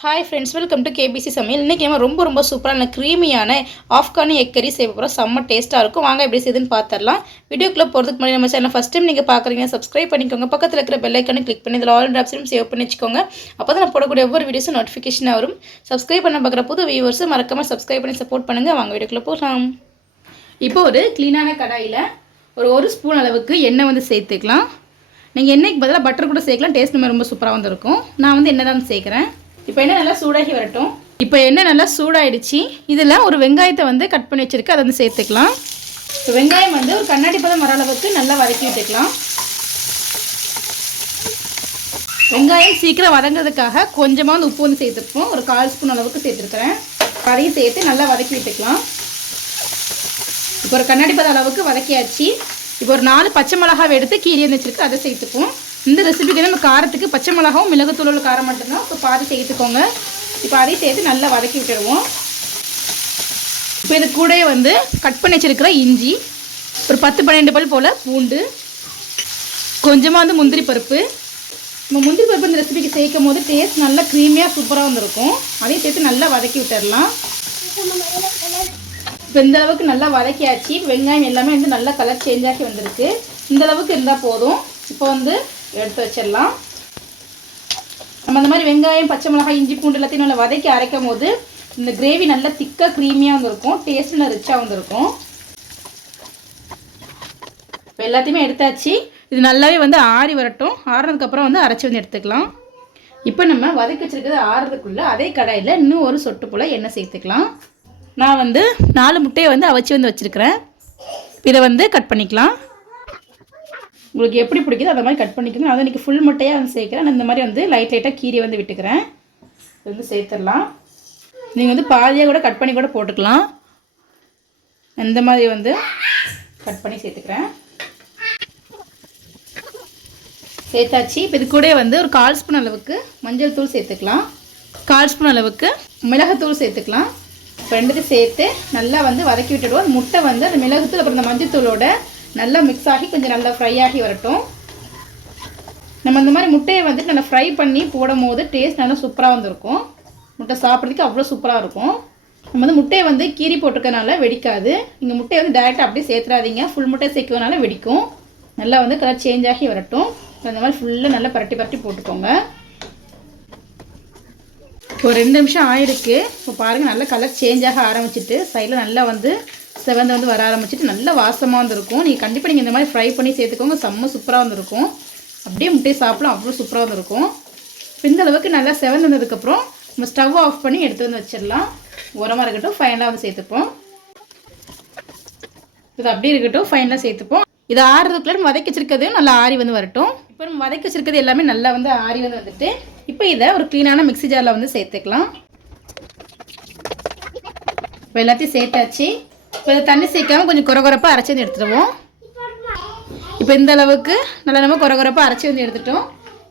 Hi friends welcome to KBC சமையல். இன்றைக்கி நம்ம ரொம்ப ரொம்ப சூப்பரான க்ரீமியான ஆஃப்கானி எக் கறி செய்ய போகிறோம் செம்ம டேஸ்ட்டாக இருக்கும். வாங்க எப்படி செய்யுதுன்னு பார்த்துடலாம் வீடியோக்குள்ளே போகிறதுக்கு முன்னாடி நம்ம சேனல் ஃபஸ்ட் டைம் நீங்கள் பார்க்குறீங்க சப்ஸ்கிரைப் பண்ணிக்கோங்க. பக்கத்தில் இருக்கிற பெல் ஐக்கானை கிளிக் பண்ணி இதில் ஆல் ஆப்ஷனும் சேவ் பண்ணி வச்சுக்கோங்க. அப்போ தான் நான் போடக்கூடிய ஒவ்வொரு வீடியோஸும் நோட்டிஃபிகேஷனாக வரும். சப்ஸ்கிரைப் பண்ண பார்க்குற புது வியூவர்ஸும் மறக்காமல் சப்ஸ்கிரைப் பண்ணி சப்போர்ட் பண்ணுங்கள் வாங்க வீடியோக்குள்ளே போகலாம் இப்போ ஒரு க்ளீனான கடாயில் ஒரு ஒரு ஸ்பூன் அளவுக்கு எண்ணெய் வந்து சேர்த்துக்கலாம். நீங்கள் எண்ணெய்க்கு பதிலாக பட்டர் கூட சேர்க்கலாம். டேஸ்ட் நம்ம ரொம்ப சூப்பராக வந்துருக்கும். நான் வந்து எண்ணெய் தான் சேர்க்குறேன்? இப்போ என்ன நல்லா சூடாகி வரட்டும். இப்போ என்ன நல்லா சூடாயிடுச்சு இதில் ஒரு வெங்காயத்தை வந்து கட் பண்ணி வச்சுருக்கு அதை வந்து சேர்த்துக்கலாம். இப்போ வெங்காயம் வந்து ஒரு கண்ணாடி பதம் வர அளவுக்கு நல்லா வதக்கி விட்டுக்கலாம். வெங்காயம் சீக்கிரம் வதங்கிறதுக்காக கொஞ்சமாக வந்து உப்பு வந்து சேர்த்துருப்போம் ஒரு கால் ஸ்பூன் அளவுக்கு சேர்த்துருக்குறேன். அதையும் சேர்த்து நல்லா வதக்கி விட்டுக்கலாம். இப்போ ஒரு கண்ணாடி பத அளவுக்கு வதக்கியாச்சு. இப்போ ஒரு நாலு பச்சை மிளகாவை எடுத்து கீரி வச்சுருக்கு அதை சேர்த்துப்போம். இந்த ரெசிபிக்கு நம்ம காரத்துக்கு பச்சை மிளகாவும் மிளகுத்தூள் உள்ள காரம் மட்டும்தான் இப்போ பாதி சேர்த்துக்கோங்க. இப்போ அதையும் சேர்த்து நல்லா வதக்கி விட்டுருவோம். இப்போ இது கூடயே வந்து கட் பண்ணி வச்சுருக்கிற இஞ்சி ஒரு பத்து பன்னெண்டு பல் போல் பூண்டு கொஞ்சமாக வந்து முந்திரி பருப்பு. நம்ம முந்திரி பருப்பு இந்த ரெசிபிக்கு சேர்க்கும் போது டேஸ்ட் நல்லா க்ரீமியாக சூப்பராக வந்துருக்கும். அதையும் சேர்த்து நல்லா வதக்கி விட்டுடலாம் இப்போ இந்த அளவுக்கு நல்லா வதக்கியாச்சு. வெங்காயம் எல்லாமே வந்து நல்லா கலர் சேஞ்ச் ஆகி வந்திருக்கு. இந்த அளவுக்கு இருந்தால் போதும். இப்போ வந்து எடுத்து வச்சிடலாம். நம்ம அந்த மாதிரி வெங்காயம் பச்சை மிளகாய் இஞ்சி பூண்டு எல்லாத்தையும் நல்லா வதக்கி அரைக்கும் போது இந்த கிரேவி நல்லா திக்காக க்ரீமியாக வந்திருக்கும். டேஸ்ட் நல்லா ரிச்சாக வந்திருக்கும். இப்போ எல்லாத்தையுமே எடுத்தாச்சு. இது நல்லாவே வந்து ஆறி வரட்டும். ஆறுனதுக்கப்புறம் வந்து அரைச்சி வந்து எடுத்துக்கலாம். இப்போ நம்ம வதக்கி வச்சிருக்கிறது ஆறுறதுக்குள்ளே அதே கடாயில் இன்னும் ஒரு சொட்டு போல் எண்ணெய் சேர்த்துக்கலாம். நான் வந்து நாலு முட்டையை வந்து அவிச்சு வந்து வச்சுருக்கிறேன். இதை வந்து கட் பண்ணிக்கலாம். உங்களுக்கு எப்படி பிடிக்குதோ அந்த மாதிரி கட் பண்ணிக்கணும் அதை இன்றைக்கி ஃபுல் முட்டையாக வந்து சேர்க்குறேன். நான் இந்த மாதிரி வந்து லைட் லைட்டாக கீரி வந்து விட்டுக்கிறேன். இது வந்து சேர்த்துடலாம். நீங்கள் வந்து பாதியாக கூட கட் பண்ணி கூட போட்டுக்கலாம். இந்த மாதிரி வந்து கட் பண்ணி சேர்த்துக்கிறேன். சேர்த்தாச்சு. இப்போ இது கூட வந்து ஒரு கால் ஸ்பூன் அளவுக்கு மஞ்சள் தூள் சேர்த்துக்கலாம். கால் ஸ்பூன் அளவுக்கு மிளகுத்தூள் சேர்த்துக்கலாம். இப்போ ரெண்டுத்தையும் சேர்த்து நல்லா வந்து வதக்கி விட்டுடுவோம். முட்டை வந்து அந்த மிளகுத்தூள் அப்புறம் இந்த மஞ்சள் தூளோட நல்லா மிக்ஸ் ஆகி கொஞ்சம் நல்லா ஃப்ரை ஆகி வரட்டும். நம்ம இந்த மாதிரி முட்டையை வந்துட்டு நல்லா ஃப்ரை பண்ணி போடும் போது டேஸ்ட் நல்லா சூப்பராக வந்திருக்கும். முட்டை சாப்பிட்றதுக்கு அவ்வளோ சூப்பராக இருக்கும். நம்ம வந்து முட்டையை வந்து கீரி போட்டிருக்கனால வெடிக்காது. நீங்கள் முட்டையை வந்து டேரெக்டாக அப்படியே சேர்த்துறாதீங்க. ஃபுல் முட்டை சேர்க்கறதுனால வெடிக்கும். நல்லா வந்து கலர் சேஞ்ச் ஆகி வரட்டும். அந்த மாதிரி ஃபுல்லாக நல்லா பரட்டி பரட்டி போட்டுக்கோங்க. இப்போ ரெண்டு நிமிஷம் ஆயிருக்கு. இப்போ பாருங்கள் நல்லா கலர் சேஞ்ச் ஆக ஆரம்பிச்சிட்டு சைடில் நல்லா வந்து செவந்து வந்து வர ஆரம்பிச்சிட்டு நல்லா வாசமாக வந்துருக்கும். நீங்கள் கண்டிப்பாக நீங்கள் இந்த மாதிரி ஃப்ரை பண்ணி சேர்த்துக்கோங்க. செம்ம சூப்பராக வந்திருக்கும். அப்படியே முட்டையை சாப்பிடலாம். அவ்வளோ சூப்பராக வந்துருக்கும். இந்த அளவுக்கு நல்லா செவந்து வந்ததுக்கப்புறம் நம்ம ஸ்டவ் ஆஃப் பண்ணி எடுத்து வந்து வச்சிடலாம். உரமாக இருக்கட்டும் ஃபைனலாக வந்து சேர்த்துப்போம். இது அப்படியே இருக்கட்டும் ஃபைனலாக சேர்த்துப்போம். இதை ஆறுறதுக்குள்ள நம்ம வதக்கி வச்சிருக்கிறது நல்லா ஆறி வந்து வரட்டும். இப்போ நம்ம வதக்கி வச்சிருக்கிறது எல்லாமே நல்லா வந்து ஆறி வந்து வந்துட்டு இப்போ இதை ஒரு க்ளீனான மிக்ஸி ஜாரில் வந்து சேர்த்துக்கலாம். இப்போ எல்லாத்தையும் சேர்த்தாச்சு. இப்போ இதை தண்ணி சேர்க்காம கொஞ்சம் குறகுறப்பாக அரைச்சி வந்து எடுத்துடுவோம். இப்போ இந்த அளவுக்கு நல்லா நம்ம குறகுறப்பாக அரைச்சி வந்து எடுத்துட்டோம்.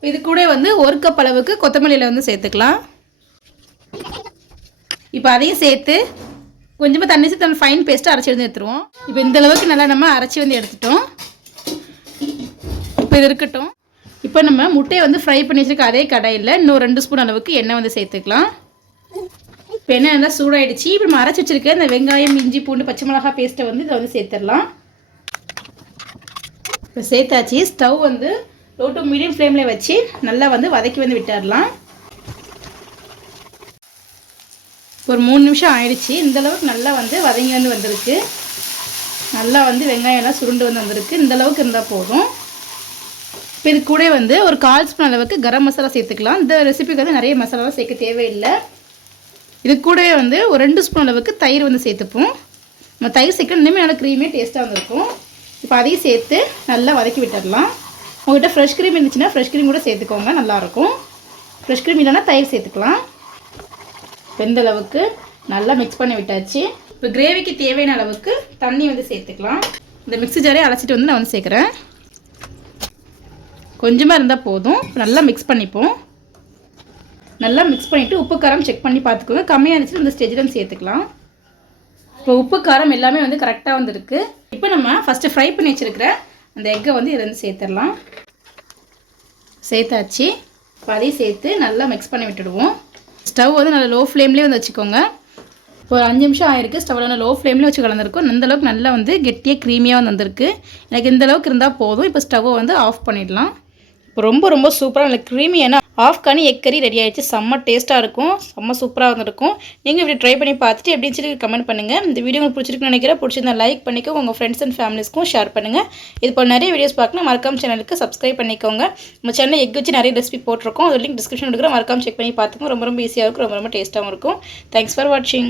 இது கூட வந்து ஒரு கப் அளவுக்கு கொத்தமல்லியில் வந்து சேர்த்துக்கலாம். இப்போ அதையும் சேர்த்து கொஞ்சமாக தண்ணி சேர்த்து நம்ம ஃபைன் பேஸ்ட்டு அரைச்சி வந்து எடுத்துருவோம். இப்போ இந்த அளவுக்கு நல்லா நம்ம அரைச்சி வந்து எடுத்துட்டோம். இப்போ இது இருக்கட்டும். இப்போ நம்ம முட்டையை வந்து ஃப்ரை பண்ணி வச்சுருக்க அதே கடையில் இன்னும் ரெண்டு ஸ்பூன் அளவுக்கு எண்ணெய் வந்து சேர்த்துக்கலாம். இப்போ என்ன நல்லா சூடாயிடுச்சு. இப்போ நம்ம அரைச்சி வச்சிருக்க இந்த வெங்காயம் இஞ்சி பூண்டு பச்சை மிளகா பேஸ்ட்டை வந்து இதை வந்து சேர்த்துடலாம். இப்போ சேர்த்தாச்சு. ஸ்டவ் வந்து லோ டு மீடியம் ஃப்ளேமில் வச்சு நல்லா வந்து வதக்கி வந்து விட்டுடலாம். ஒரு மூணு நிமிஷம் ஆயிடுச்சு. இந்தளவுக்கு நல்லா வந்து வதங்கி வந்து வந்திருக்கு. நல்லா வந்து வெங்காயம்லாம் சுருண்டு வந்து வந்திருக்கு. இந்த அளவுக்கு இருந்தால் போதும். இப்போ இது கூட வந்து ஒரு கால் ஸ்பூன் அளவுக்கு கரம் மசாலா சேர்த்துக்கலாம். இந்த ரெசிபிக்கு வந்து நிறைய மசாலாலாம் சேர்க்க தேவையில்லை. இது கூடவே வந்து ஒரு ரெண்டு ஸ்பூன் அளவுக்கு தயிர் வந்து சேர்த்துப்போம். நம்ம தயிர் சேர்க்க இன்னுமே நல்லா க்ரீமே டேஸ்ட்டாக வந்துருக்கும். இப்போ அதையும் சேர்த்து நல்லா வதக்கி விட்டுடலாம். உங்கள்கிட்ட ஃப்ரெஷ் க்ரீம் இருந்துச்சுன்னா ஃப்ரெஷ் க்ரீம் கூட சேர்த்துக்கோங்க. நல்லாயிருக்கும். ஃப்ரெஷ் க்ரீம் இல்லைன்னா தயிர் சேர்த்துக்கலாம். வெந்த அளவுக்கு நல்லா மிக்ஸ் பண்ணி விட்டாச்சு. இப்போ கிரேவிக்கு தேவையான அளவுக்கு தண்ணி வந்து சேர்த்துக்கலாம். இந்த மிக்ஸி ஜாரே அழைச்சிட்டு வந்து நான் வந்து சேர்க்குறேன். கொஞ்சமாக இருந்தால் போதும். நல்லா மிக்ஸ் பண்ணிப்போம். நல்லா மிக்ஸ் பண்ணிவிட்டு உப்பு காரம் செக் பண்ணி பார்த்துக்கோங்க. கம்மியாக இருந்துச்சுன்னா இந்த ஸ்டேஜில் சேர்த்துக்கலாம். இப்போ உப்பு காரம் எல்லாமே வந்து கரெக்டாக வந்துருக்கு. இப்போ நம்ம ஃபஸ்ட்டு ஃப்ரை பண்ணி வச்சுருக்கிற அந்த எக்கை வந்து இதில் வந்து சேர்த்துடலாம். சேர்த்தாச்சு. இப்போ அதையும் சேர்த்து நல்லா மிக்ஸ் பண்ணி விட்டுடுவோம். ஸ்டவ் வந்து நல்லா லோ ஃப்ளேம்லேயே வந்து வச்சுக்கோங்க. இப்போ ஒரு அஞ்சு நிமிஷம் ஆயிருக்கு. ஸ்டவ்வில் நான் லோ ஃப்ளேம்லேயே வச்சு கலந்துருக்கும். அந்தளவுக்கு நல்லா வந்து கெட்டியாக க்ரீமியாக வந்து வந்திருக்கு. எனக்கு இந்த அளவுக்கு இருந்தால் போதும். இப்போ ஸ்டவ்வை வந்து ஆஃப் பண்ணிடலாம். ரொம்ப ரொம்ப சூப்பராக நல்ல க்ரீமியான ஆஃப் கனி எக் கறி ரெடி ஆகிடுச்சு செம்ம டேஸ்ட்டாக இருக்கும். செம்ம சூப்பராக வந்துருக்கும். நீங்கள் இப்படி ட்ரை பண்ணி பார்த்துட்டு எப்படின்னு சொல்லி கமெண்ட் பண்ணுங்கள் இந்த வீடியோ உங்களுக்கு பிடிச்சிருக்குன்னு நினைக்கிறேன். பிடிச்சிருந்தா லைக் பண்ணிக்கோ. உங்கள் ஃப்ரெண்ட்ஸ் அண்ட் ஃபேமிலிஸ்க்கும் ஷேர் பண்ணுங்கள் இது போல் நிறைய வீடியோஸ் பார்க்கணும். மறக்காம சேனலுக்கு சப்ஸ்கிரைப் பண்ணிக்கோங்க. நம்ம சேனலில் எக் வச்சு நிறைய ரெசிபி போட்டிருக்கோம். அது லிங்க் டிஸ்கிரிப்ஷன் கொடுக்குறேன். மறக்காம செக் பண்ணி பார்த்துக்கோங்க. ரொம்ப ரொம்ப ஈஸியாக இருக்கும். ரொம்ப ரொம்ப டேஸ்ட்டாகவும் இருக்கும். தேங்க்ஸ் ஃபார் வாட்சிங்